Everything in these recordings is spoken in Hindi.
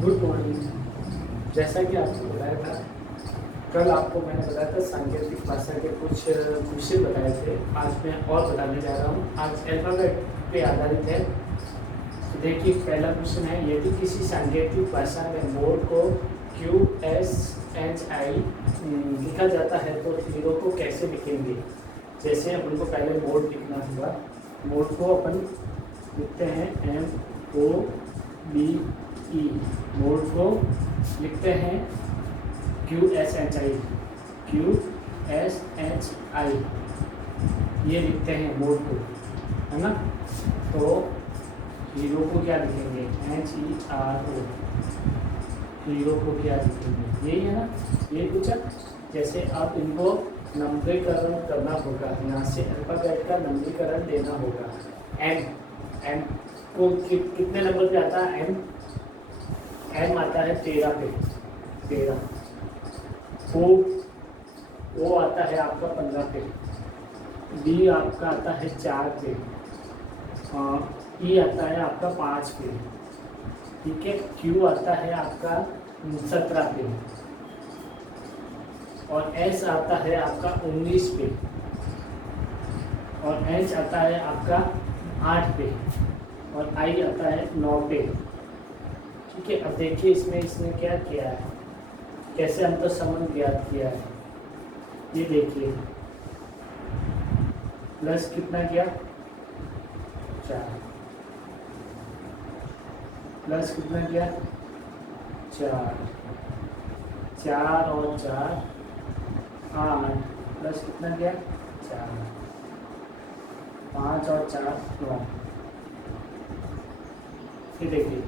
Good morning. जैसा कि आपको बताया था, कल आपको मैंने बताया था सांकेतिक भाषा के कुछ विषय बताए थे। आज मैं और बताने जा रहा हूँ। आज अल्फाबेट पे आधारित है। तो देखिए, पहला क्वेश्चन है, यदि किसी सांकेतिक भाषा में मोड को QSHI लिखा जाता है तो हीरो को कैसे लिखेंगे। जैसे अपन को पहले मोड लिखना होगा। मोड को अपन लिखते हैं MODE। मोड को लिखते हैं QSHI। ये लिखते हैं मोड को, है ना। तो हीरो को क्या लिखेंगे, HERO। हीरो को क्या लिखेंगे, यही है ना, ये पूछा। जैसे आप इनको नंबरीकरण करना होगा, यहाँ से अल्फाबेट का नंबरीकरण लेना होगा। एम को कितने नंबर पे आता है, एम आता है 13 पे, 13। ओ आता है आपका 15 पे। डी आपका आता है 4 पे। ई आता है आपका 5 पे, ठीक है। क्यू आता है आपका 17 पे, और एस आता है आपका 19 पे, और एच आता है आपका 8 पे, और आई आता है 9 पे, ठीक है। अब देखिए इसमें इसने क्या किया है, कैसे अंतर संबंध ज्ञात किया है। ये देखिए, प्लस कितना किया, 4, प्लस कितना किया, 4, 4 और 4 8, प्लस कितना किया, 4, 5 और 4 9। फिर देखिए,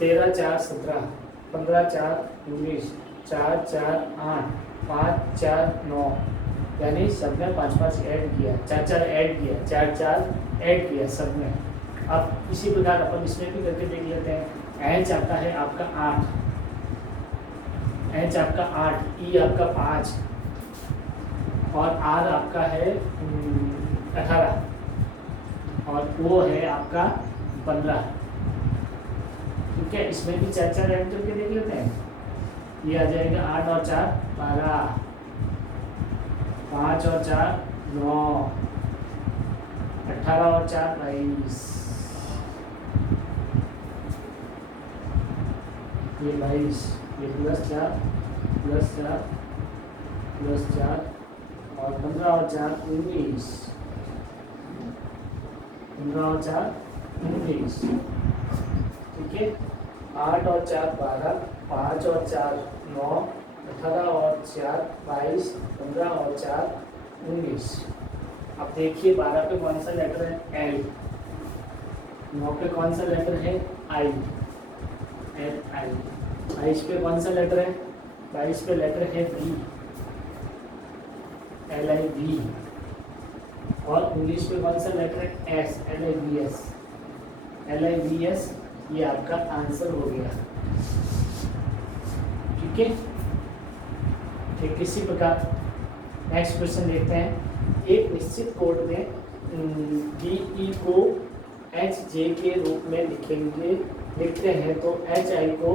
13 4 17, 15 4 19, 4 4 8, 5 4 9, यानी सब में 5 5 ऐड किया, 4 4 ऐड किया, 4 4 ऐड किया सब में। अब इसी प्रकार अपन इसमें भी करके देख लेते हैं। एच आता है आपका 8, एच आपका 8, ई आपका 5, और आर आपका है 18, और ओ है आपका 15, ठीक है। इसमें भी 4 4 ऐड करके देख लेते हैं। ये आ जाएगा 8 और 4 12, 5 और 4 9, 18 और 4 22, ये 22, ये प्लस 4 प्लस 4 प्लस 4, और 15 और 4 19, 15 और 4 19, ठीक है। 8 और 4 12, 5 और 4 9, 18 और 4 22, 15 और 4 19। अब देखिए 12 पे कौन सा लेटर है, एल। 9 पे कौन सा लेटर है, आई, एल आई। 22 पे कौन सा लेटर है, 22 पे लेटर है बी, एल आई बी। और 19 पे कौन सा लेटर है, S, L I B S, L I B S. ये आपका आंसर हो गया, ठीक है। ठीक इसी प्रकार नेक्स्ट क्वेश्चन देखते हैं। एक निश्चित कोड में DE को HJ के रूप में लिखते हैं तो HI को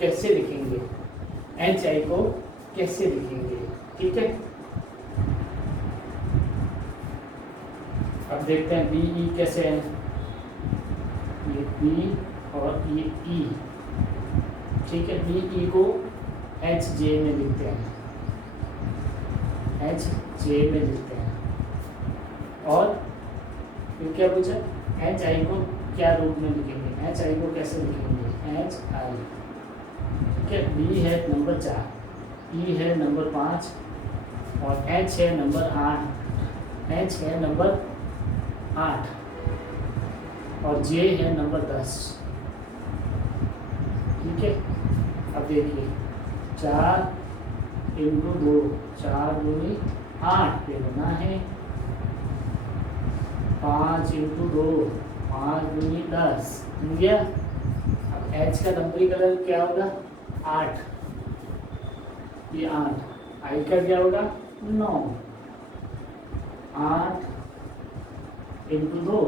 कैसे लिखेंगे, HI को कैसे लिखेंगे, ठीक है। अब देखते हैं BE कैसे है। ये B और ये E, ठीक है। BE को HJ में लिखते हैं, HJ में लिखते हैं। और फिर क्या पूछा, HI को क्या रूप में लिखेंगे, HI को कैसे लिखेंगे, HI, ठीक है। B है नंबर 4, E है नंबर 5, और H है नंबर 8, H है नंबर 8, और J है नंबर 10, ठीक है। अब देखिए 4 इंटू 2, 4 दूनी 8 पे बना है। 5 इंटू 2, 5 दूनी 10, हो गया। अब H का नंबरीकरण क्या होगा, 8, ये 8। I का क्या होगा, 9। 8 इंटू 2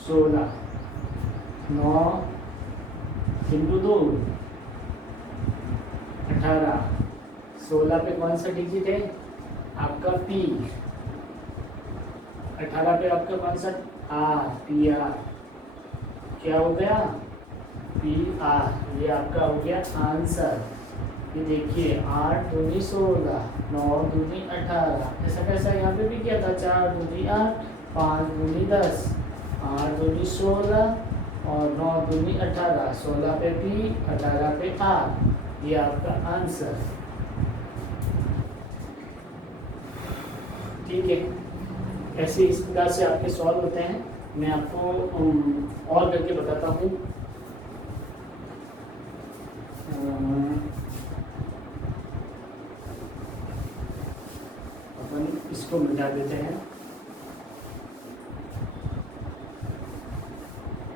16, 9 इंटू 2 18, 16 पे कौन सा डिजिट है आपका P, 18 पे आपका कौन सा R, PR, क्या हो गया PR, ये आपका हो गया आंसर। ये देखिए 8 दूनी 16, 9 दूनी 18, ऐसा कैसा यहाँ पे भी किया था, 4 दूनी 8, 5 दूनी 10, 8 दूनी 16 और 9 दूनी 18, 16 पे P, 18 पे R, ये आपका आंसर। ठीक है, ऐसे इस प्रकार से आपके सॉल्व होते हैं। मैं आपको और करके बताता हूँ। अपन इसको मिटा देते हैं,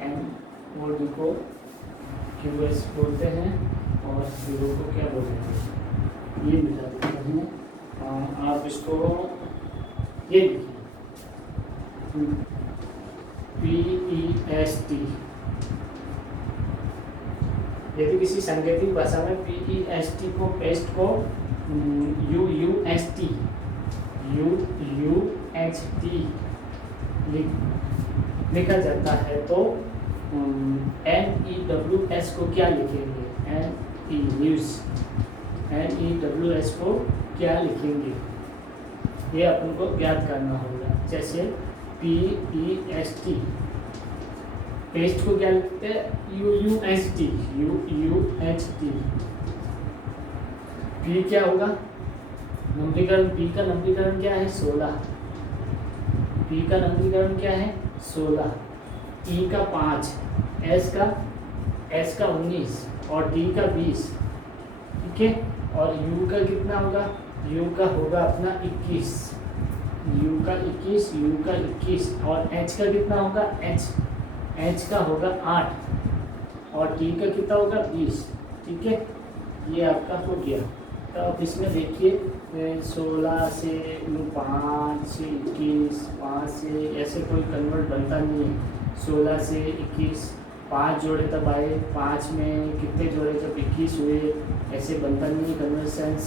M और D को QS बोलते हैं और 0 को क्या बोलते हैं, ये मिटा देते हैं। आप इसको ये लिखिए PEST, यदि किसी सांकेतिक भाषा में PEST को पेस्ट को UUHT लिखा जाता है तो NEWS को क्या लिखेंगे, NEWS को क्या लिखेंगे, ये अपन को ज्ञात करना होगा। जैसे PEST, पेस्ट को क्या लिखते हैं UUHT, P क्या होगा नंबरीकरण, P का नंबरीकरण क्या है 16, P का नंबरीकरण क्या है 16, E का 5, S का 19 और T का 20, ठीक है। और U का कितना होगा, U का होगा अपना 21, U का 21 और H का कितना होगा, H का होगा 8 और T का कितना होगा 20, ठीक है। ये आपका हो गया। तो अब इसमें देखिए 16 से 5 से 21, 5 से ऐसे कोई कन्वर्ट बनता नहीं है। 16 से 21 5 जोड़े तब आए, 5 में कितने जोड़े जब 21 हुए, ऐसे बनता नहीं है कन्वर्सेंस।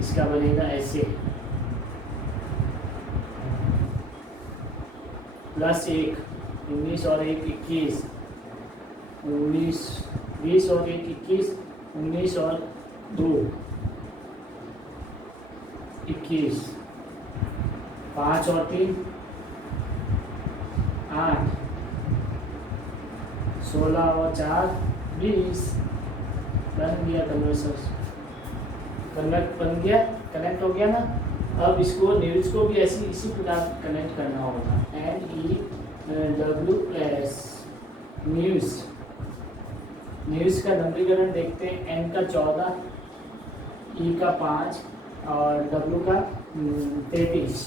इसका बनेगा ऐसे +1 19 और 1 21, 19 20 और 1 21, 19 और 2 21, 5 और 3 8, 16 और 4 20, बन गया कन्वर्सेंस, कनेक्ट बन गया, कनेक्ट हो गया ना। अब इसको न्यूज़ को भी ऐसी इसी प्रकार कनेक्ट करना होगा, NEWS न्यूज़ का नंबरीकरण देखते हैं, N का 14, E का 5 और W का 23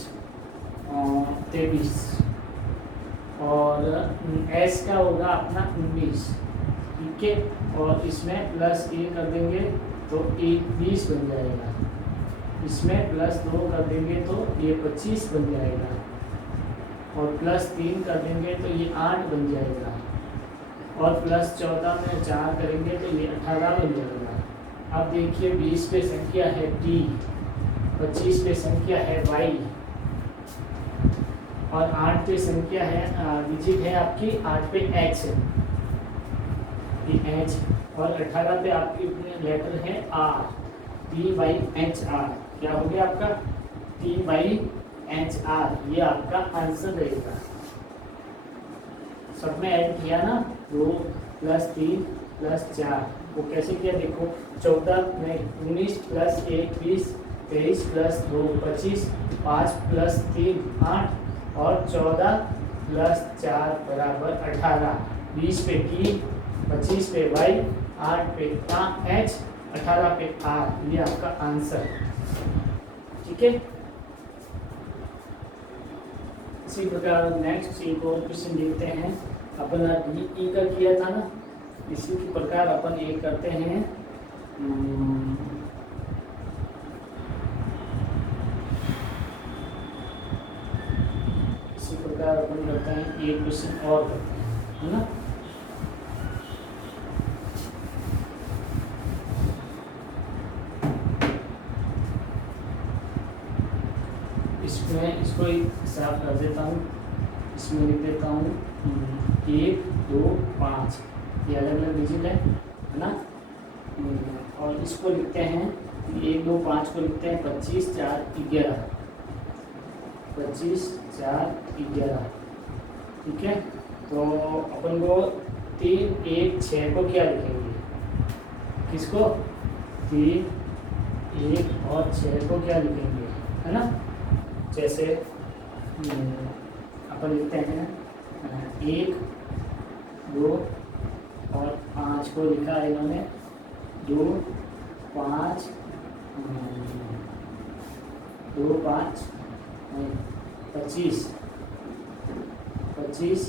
और S का होगा अपना 19, ठीक है। और इसमें +1 कर देंगे तो 20 बन जाएगा, इसमें +2 कर देंगे तो ये 25 बन जाएगा और +3 कर देंगे तो ये 8 बन जाएगा और +14 में 4 करेंगे तो ये 18 बन जाएगा। अब देखिए 20 पे संख्या है T, 25 पे संख्या है Y और 8 पे संख्या है डिजिट है आपकी 8 पे H और 18 पे आपकी लेटर है R, TYHR, क्या हो गया आपका TYHR, ये आपका आंसर रहेगा। सब में ऐड किया ना, 2 +3 +4, वो कैसे किया देखो, 14 में 19 +1 20, 23 +2 25, 5 +3 8 और 14 +4 बराबर 18, 20 पे T, 25 पे Y, 8 पे H, 18 पे R, ये आपका आंसर, ठीक है। इसी प्रकार नेक्स्ट एक और क्वेश्चन देखते हैं। अपन DE का किया था ना, इसी प्रकार अपन ये करते हैं इसी प्रकार अपन करते हैं, एक क्वेश्चन और करते हैं, है ना। इसमें इसको साफ कर देता हूँ। इसमें लिख देता हूँ 1 2 5, ये अलग अलग डिजिट है ना। और इसको लिखते हैं 1 2 5 को लिखते हैं 25 4 11, 25 4 11। ठीक है, तो अपन को 3 1 6 को क्या लिखेंगे, किसको 3 1 और 6 को क्या लिखेंगे, है ना। जैसे अपन लिखते हैं 1 2 और 5 को लिखा है इन्होंने 2 5 2 5 25 25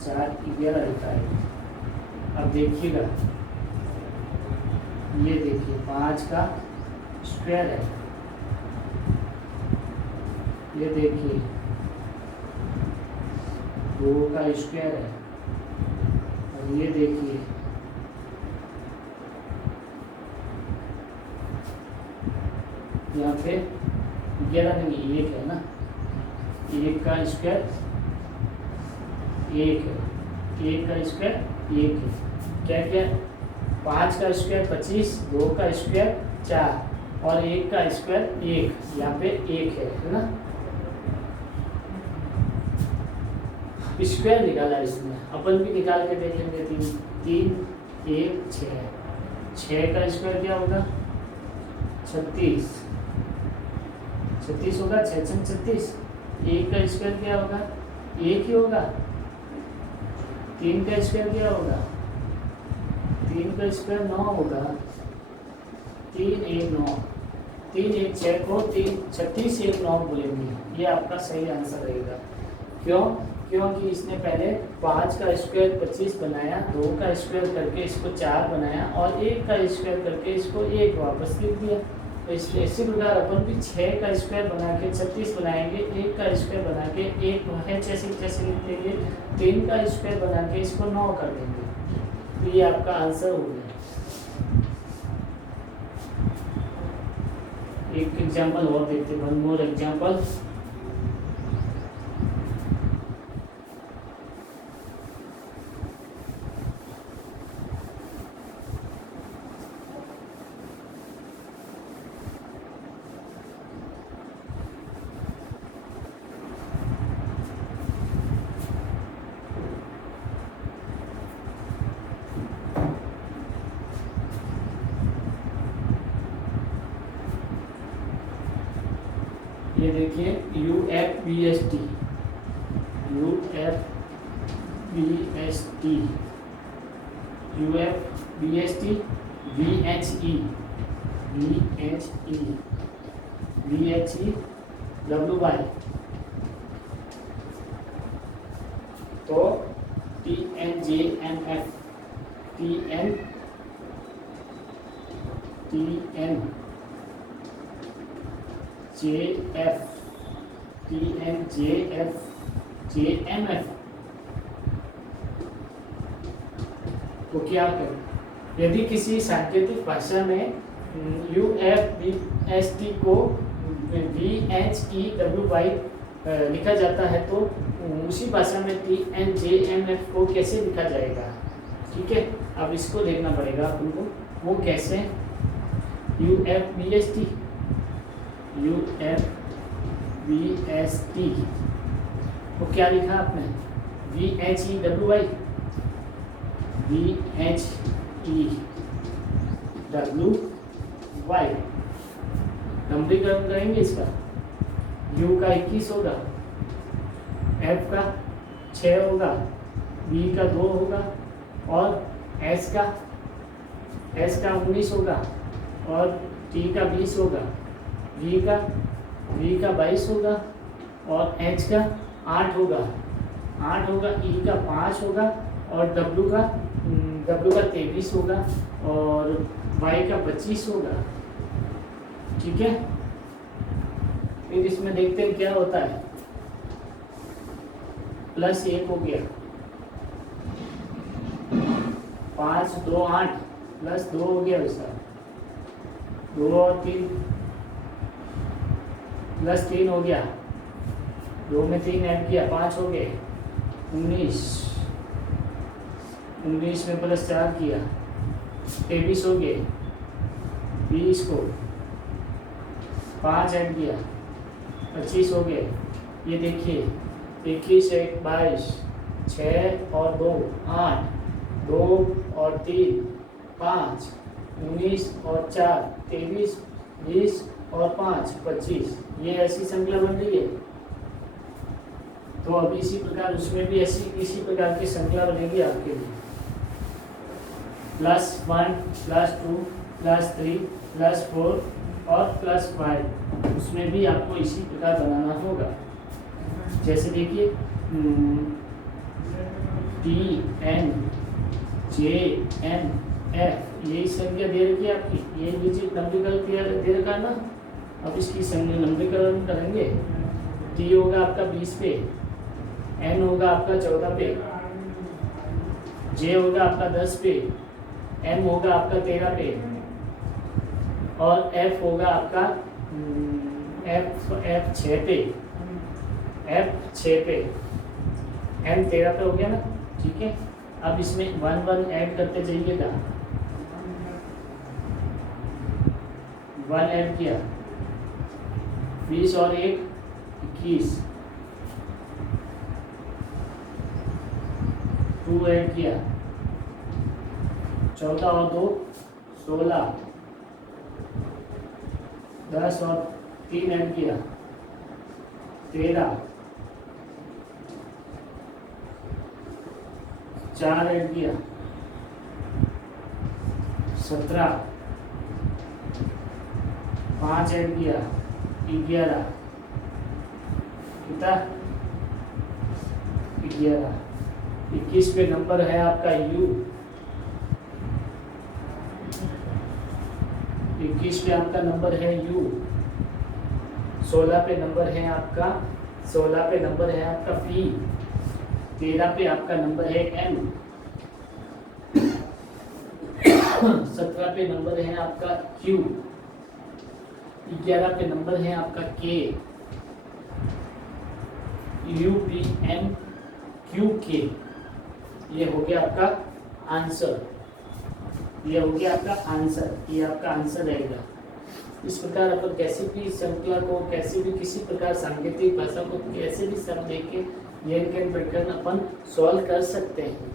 4 11 लिखा है। अब देखिएगा, ये देखिए 5 का स्क्वायर है, ये देखिए 2 का स्क्वायर है, और ये देखिए यहाँ पे 11 नहीं 1 है ना, 1 का स्क्वायर 1 है, 1 का स्क्वायर 1 है। क्या क्या, 5 का स्क्वायर 25, 2 का स्क्वायर 4 और 1 का स्क्वायर 1, यहाँ पे 1 है ना। स्क्वायर निकाला इसमें, अपन भी निकाल के देखेंगे। 3 1 6, 6 का स्क्वायर क्या होगा 36, 36 होगा, 6 6 36। 1 का स्क्वायर क्या होगा 1 ही होगा। 3 का स्क्वायर क्या होगा, 3 का स्क्वायर 9 होगा। 3 1 9, 3 1 6 को 3 36 1 9 बोलेंगे, ये आपका सही आंसर रहेगा। क्यों, क्योंकि इसने पहले 5 का स्क्वायर 25 बनाया, 2 का स्क्वायर करके इसको 4 बनाया और 1 का स्क्वायर करके इसको 1 वापस लिख दिया। तो इसलिए इसी प्रकार अपन भी 6 का स्क्वायर बना के 36 बनाएंगे, 1 का स्क्वायर बना के 1 है जैसे लिख देंगे, 3 का स्क्वायर बना के इसको 9 कर देंगे। तो ये आपका आंसर हो गया। एक एग्जाम्पल और देखते हैं, वन मोर एग्जाम्पल। ये देखिए UFBST, UFBST, UFBST, VHE, VHE, VHE, WY, तो TNJMF, TN JF, TNJF, JMF तो क्या करें, यदि किसी सांकेतिक भाषा में UFBST को VHEWY लिखा जाता है तो उसी भाषा में TNJMF को कैसे लिखा जाएगा। ठीक है, अब इसको देखना पड़ेगा अपन को, वो कैसे। UFBST वो क्या लिखा आपने VHEWY, VHEWY नंबरीकरण करेंगे इसका। U का 21 होगा, F का 6 होगा, B का 2 होगा और S का 19 होगा और T का 20 होगा, V का 22 होगा और H का 8 होगा, E का 5 होगा और W का 23 होगा और Y का 25 होगा। ठीक है, फिर इसमें देखते हैं क्या होता है। +1 हो गया, 5 2 8 +2 हो गया इसका, 2 और 3 +3 हो गया, 2 में 3 ऐड किया 5 हो गए, 19, 19 में प्लस 4 किया 23 हो गए, 20 को 5 ऐड किया 25 हो गए। ये देखिए 21 1 22, 6 और 2 8, 2 और 3 5, 19 और 4 23, 20 और 5 25। ये ऐसी संख्या बन रही है। तो अब इसी प्रकार उसमें भी इसी प्रकार की संख्या बनेगी आपके लिए, +1 +2 +3 +4 और +5। उसमें भी आपको इसी प्रकार बनाना होगा। जैसे देखिए TN JN F यही संख्या दे रखी है आपकी, ये डिजिट नंबरीकरण दे रखा है ना। अब इसकी संख्या नंबरीकरण करेंगे। T होगा आपका 20 पे, N होगा आपका 14 पे, J होगा आपका 10 पे, M होगा आपका 13 पे और F होगा आपका F 6 पे, F 6 पे, M 13 पे हो गया ना। ठीक है, अब इसमें 1 1 ऐड करते जाइएगा। 1 ऐड किया 20 और 1 21, 2 ऐड किया 14 और 2 16, 10 और 3 ऐड किया 13, 4 ऐड किया 17, 5 ऐड किया 11, कितना 11। 21 पे नंबर है आपका U, 21 पे आपका नंबर है U। 16 पे नंबर है आपका P। 13 पे आपका नंबर है M। 17 पे नंबर है आपका Q। 11 पे नंबर है आपका K। U P M Q K। ये हो गया आपका आंसर, ये हो गया आपका आंसर, ये आपका आंसर रहेगा। इस प्रकार अपन कैसे भी श्रृंखला को, कैसे भी किसी प्रकार सांकेतिक भाषा को कैसे भी सब देख के ये पैटर्न अपन सॉल्व कर सकते हैं।